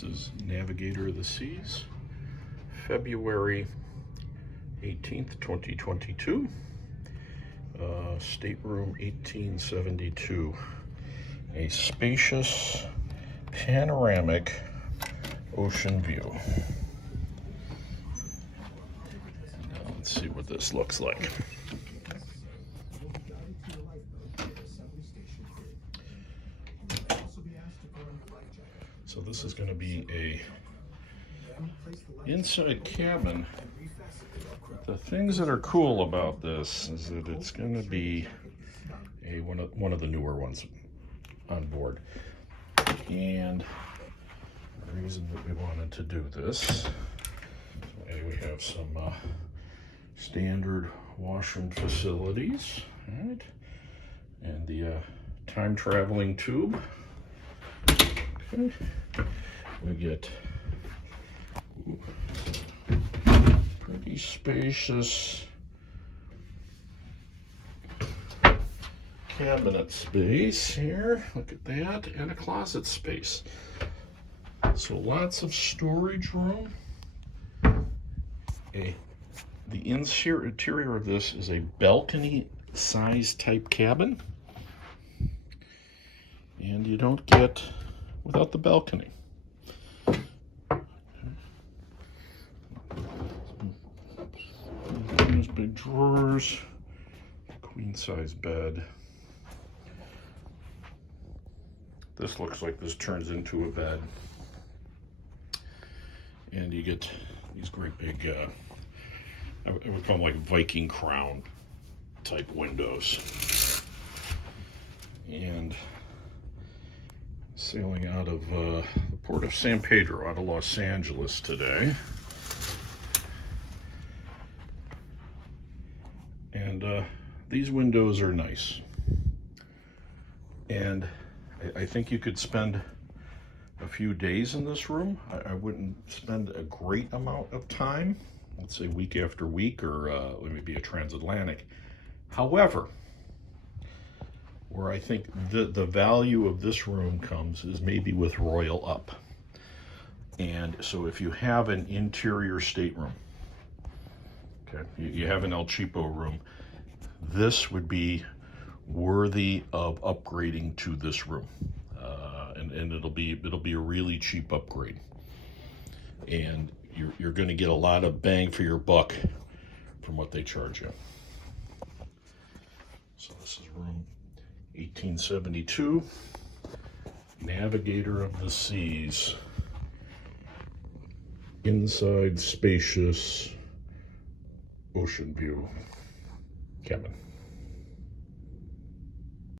This is Navigator of the Seas, February 18th, 2022, stateroom 1872, a spacious panoramic ocean view. Now let's see what this looks like. So this is going to be a inside cabin. The things that are cool about this is that it's going to be a one of the newer ones on board. And the reason that we wanted to do this, we have some standard washroom facilities, right? And the time traveling tube. Okay. We get pretty spacious cabinet space here. Look at that, and a closet space. So lots of storage room. The interior of this is a balcony size type cabin, and you don't get without the balcony. There's big drawers, queen size bed. This looks like this turns into a bed. And you get these great big, I would call them like Viking crown type windows. And sailing out of the port of San Pedro, out of Los Angeles today. And these windows are nice. And I think you could spend a few days in this room. I wouldn't spend a great amount of time, let's say week after week, or maybe a transatlantic. However, where I think the value of this room comes is maybe with Royal Up. And so if you have an interior stateroom, okay, you have an El Cheapo room, this would be worthy of upgrading to this room. And it'll be a really cheap upgrade. And you're going to get a lot of bang for your buck from what they charge you. So this is room 1872, Navigator of the Seas, inside spacious ocean view cabin.